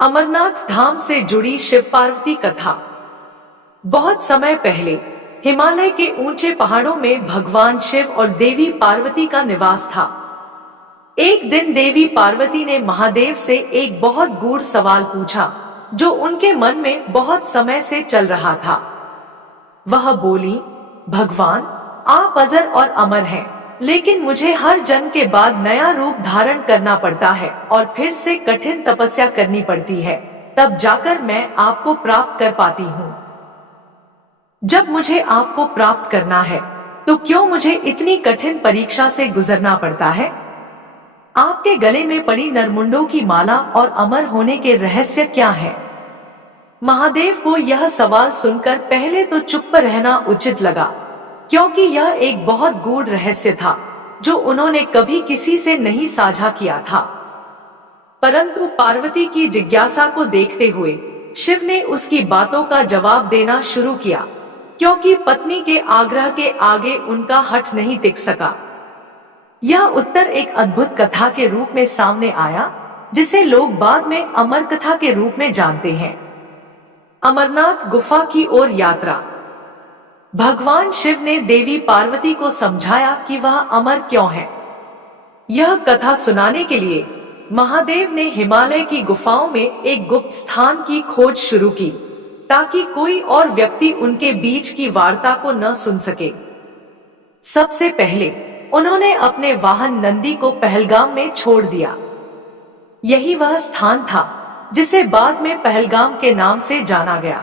अमरनाथ धाम से जुड़ी शिव पार्वती कथा। बहुत समय पहले हिमालय के ऊंचे पहाड़ों में भगवान शिव और देवी पार्वती का निवास था। एक दिन देवी पार्वती ने महादेव से एक बहुत गूढ़ सवाल पूछा, जो उनके मन में बहुत समय से चल रहा था। वह बोली, भगवान, आप अजर और अमर हैं, लेकिन मुझे हर जन्म के बाद नया रूप धारण करना पड़ता है और फिर से कठिन तपस्या करनी पड़ती है, तब जाकर मैं आपको प्राप्त कर पाती हूँ। जब मुझे आपको प्राप्त करना है, तो क्यों मुझे इतनी कठिन परीक्षा से गुजरना पड़ता है? आपके गले में पड़ी नरमुंडों की माला और अमर होने के रहस्य क्या है? महादेव को यह सवाल सुनकर पहले तो चुप रहना उचित लगा, क्योंकि यह एक बहुत गूढ़ रहस्य था जो उन्होंने कभी किसी से नहीं साझा किया था। परंतु पार्वती की जिज्ञासा को देखते हुए शिव ने उसकी बातों का जवाब देना शुरू किया, क्योंकि पत्नी के आग्रह के आगे उनका हठ नहीं टिक सका। यह उत्तर एक अद्भुत कथा के रूप में सामने आया, जिसे लोग बाद में अमर कथा के रूप में जानते हैं। अमरनाथ गुफा की ओर यात्रा। भगवान शिव ने देवी पार्वती को समझाया कि वह अमर क्यों है। यह कथा सुनाने के लिए महादेव ने हिमालय की गुफाओं में एक गुप्त स्थान की खोज शुरू की, ताकि कोई और व्यक्ति उनके बीच की वार्ता को न सुन सके। सबसे पहले उन्होंने अपने वाहन नंदी को पहलगाम में छोड़ दिया। यही वह स्थान था जिसे बाद में पहलगाम के नाम से जाना गया।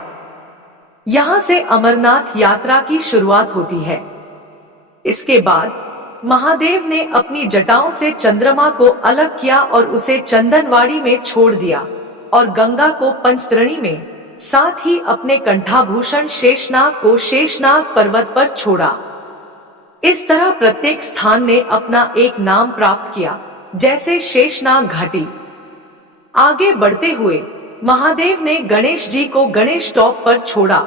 यहाँ से अमरनाथ यात्रा की शुरुआत होती है। इसके बाद महादेव ने अपनी जटाओं से चंद्रमा को अलग किया और उसे चंदनवाड़ी में छोड़ दिया, और गंगा को पंचतरणी में, साथ ही अपने कंठाभूषण शेषनाग को शेषनाग पर्वत पर छोड़ा। इस तरह प्रत्येक स्थान ने अपना एक नाम प्राप्त किया, जैसे शेषनाग घाटी। आगे बढ़ते हुए महादेव ने गणेश जी को गणेश टॉप पर छोड़ा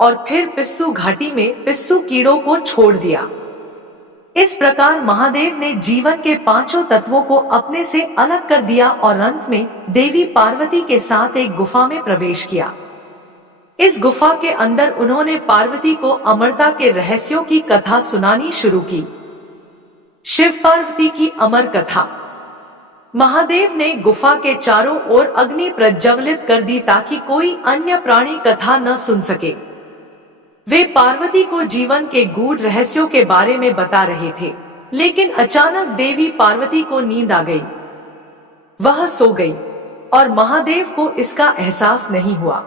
और फिर पिस्सू घाटी में पिस्सू कीड़ों को छोड़ दिया। इस प्रकार महादेव ने जीवन के पांचों तत्वों को अपने से अलग कर दिया और अंत में देवी पार्वती के साथ एक गुफा में प्रवेश किया। इस गुफा के अंदर उन्होंने पार्वती को अमरता के रहस्यों की कथा सुनानी शुरू की। शिव पार्वती की अमर कथा। महादेव ने गुफा के चारों ओर अग्नि प्रज्वलित कर दी ताकि कोई अन्य प्राणी कथा न सुन सके। वे पार्वती को जीवन के गूढ़ रहस्यों के बारे में बता रहे थे, लेकिन अचानक देवी पार्वती को नींद आ गई। वह सो गई और महादेव को इसका एहसास नहीं हुआ।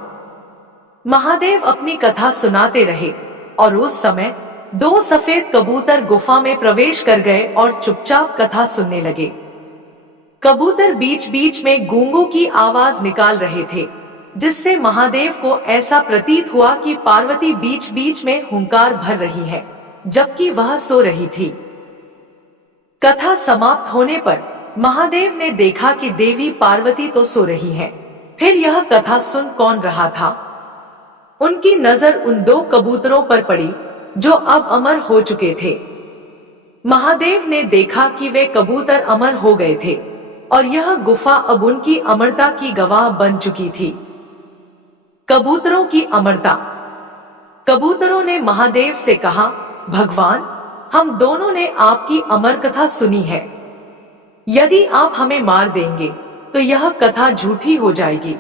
महादेव अपनी कथा सुनाते रहे और उस समय दो सफेद कबूतर गुफा में प्रवेश कर गए और चुपचाप कथा सुनने लगे। कबूतर बीच बीच में गूंगों की आवाज निकाल रहे थे, जिससे महादेव को ऐसा प्रतीत हुआ कि पार्वती बीच बीच में हुंकार भर रही है, जबकि वह सो रही थी। कथा समाप्त होने पर महादेव ने देखा कि देवी पार्वती तो सो रही है, फिर यह कथा सुन कौन रहा था? उनकी नजर उन दो कबूतरों पर पड़ी जो अब अमर हो चुके थे। महादेव ने देखा कि वे कबूतर अमर हो गए थे और यह गुफा अब उनकी अमरता की गवाह बन चुकी थी। कबूतरों की अमरता। कबूतरों ने महादेव से कहा, भगवान, हम दोनों ने आपकी अमर कथा सुनी है। यदि आप हमें मार देंगे तो यह कथा झूठी हो जाएगी।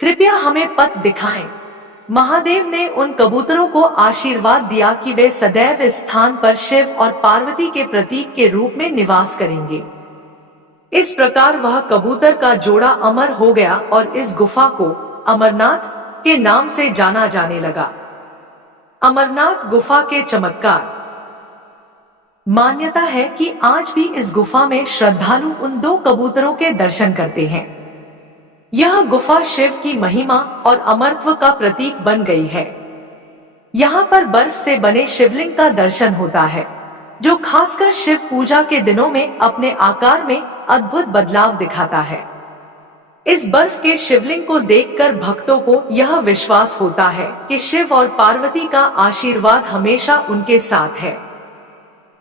कृपया हमें पथ दिखाएं। महादेव ने उन कबूतरों को आशीर्वाद दिया कि वे सदैव इस स्थान पर शिव और पार्वती के प्रतीक के रूप में निवास करेंगे। इस प्रकार वह कबूतर का जोड़ा अमर हो गया और इस गुफा को अमरनाथ के नाम से जाना जाने लगा। अमरनाथ गुफा के चमत्कार। मान्यता है कि आज भी इस गुफा में श्रद्धालु उन दो कबूतरों के दर्शन करते हैं। यह गुफा शिव की महिमा और अमरत्व का प्रतीक बन गई है। यहाँ पर बर्फ से बने शिवलिंग का दर्शन होता है, जो खासकर शिव पूजा के दिनों में अपने आकार में अद्भुत बदलाव दिखाता है। इस बर्फ के शिवलिंग को देखकर भक्तों को यह विश्वास होता है कि शिव और पार्वती का आशीर्वाद हमेशा उनके साथ है।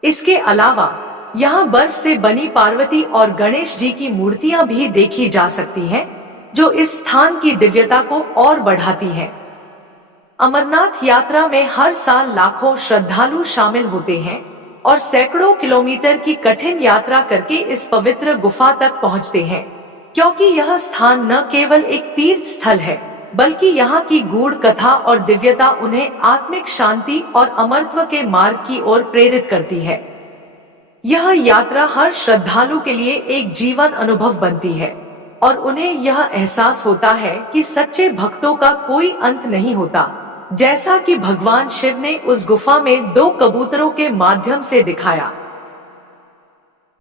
इसके अलावा यहाँ बर्फ से बनी पार्वती और गणेश जी की मूर्तियां भी देखी जा सकती हैं, जो इस स्थान की दिव्यता को और बढ़ाती है। अमरनाथ यात्रा में हर साल लाखों श्रद्धालु शामिल होते हैं और सैकड़ों किलोमीटर की कठिन यात्रा करके इस पवित्र गुफा तक पहुंचते हैं, क्योंकि यह स्थान न केवल एक तीर्थ स्थल है, बल्कि यहाँ की गूढ़ कथा और दिव्यता उन्हें आत्मिक शांति और अमरत्व के मार्ग की ओर प्रेरित करती है। यह यात्रा हर श्रद्धालु के लिए एक जीवन अनुभव बनती है और उन्हें यह एहसास होता है कि सच्चे भक्तों का कोई अंत नहीं होता, जैसा कि भगवान शिव ने उस गुफा में 2 कबूतरों के माध्यम से दिखाया।